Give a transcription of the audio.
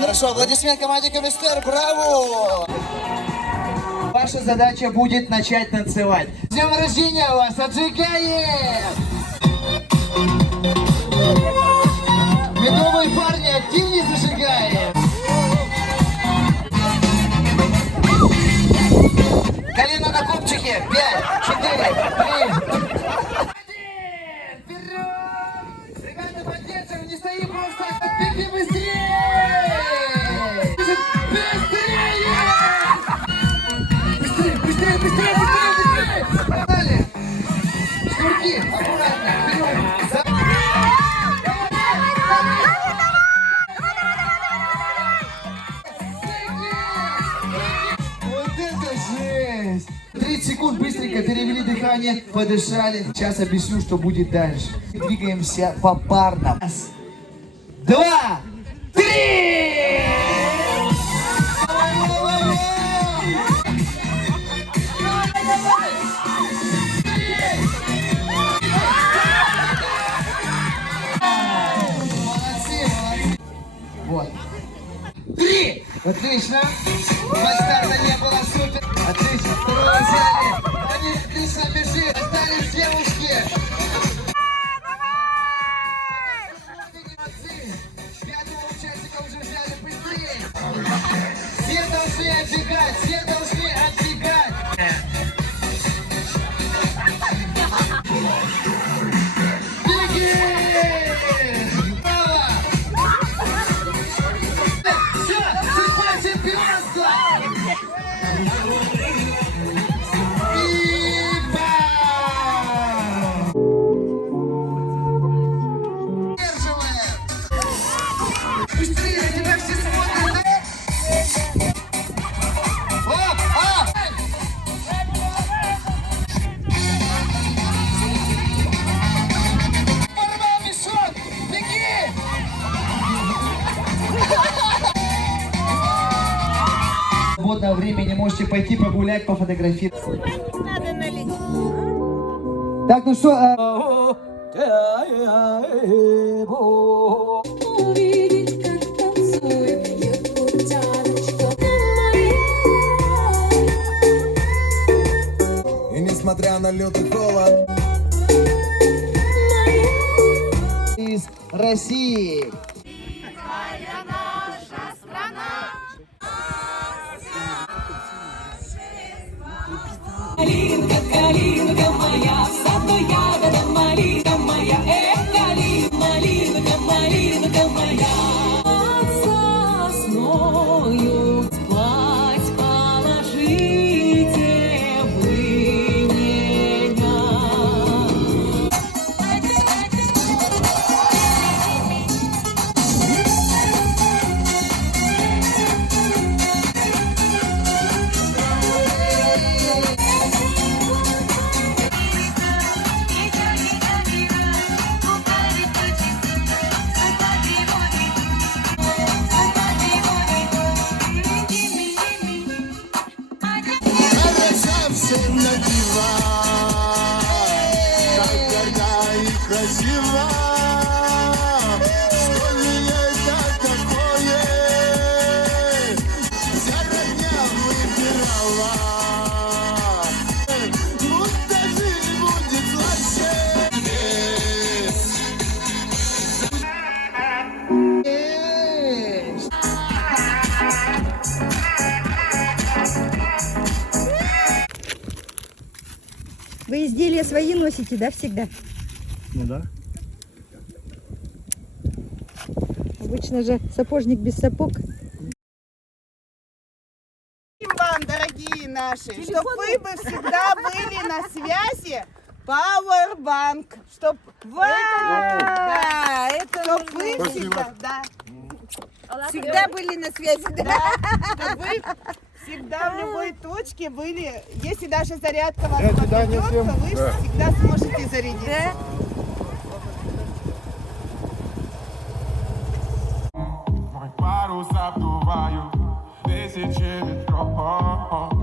Хорошо, аплодисмент команде Каместер, браво! Ваша задача будет начать танцевать. С днем рождения вас, отжигаем! Медовые парни, активнее зажигаем! Колено на копчике, 5, 4, 3, не стоим просто, беги быстрее! Быстрее! Быстрее! Погнали! Шнурки, аккуратно, вперед! Вот это жесть! 30 секунд, быстренько перевели дыхание, подышали. Сейчас объясню, что будет дальше. Двигаемся попарно. Раз, два, три! Молодцы! Вот. 3! Отлично! Бастарда не было, супер! Отлично! Второе взяли! Они отлично бежит! Остались девушки! Пятого участника уже взяли быстрее! Все должны отжигать! Все должны отжигать! Беги! Браво! Все! Судьба чемпионства! Свободного времени можете пойти погулять, пофотографировать. Надо налить. Так, ну что... из России. Калинка, калинка моя, в саду ягода малинка моя, малинка, малинка моя. Под сосною спать положите вы меня. Всем на диван, как горда и красива, что мне это такое, вся родня выбирала, будто жизнь будет слаще. Есть. Вы изделия свои носите, да, всегда? Ну да. Обычно же сапожник без сапог. Вам, дорогие наши, чтобы вы бы всегда были на связи. Powerbank, чтоб чтоб вы всегда, всегда были на связи, чтобы вы всегда в любой точке были. Если даже зарядка вас подведет, то вы всегда сможете зарядиться. Мой парус обдуваю тысячи ветров.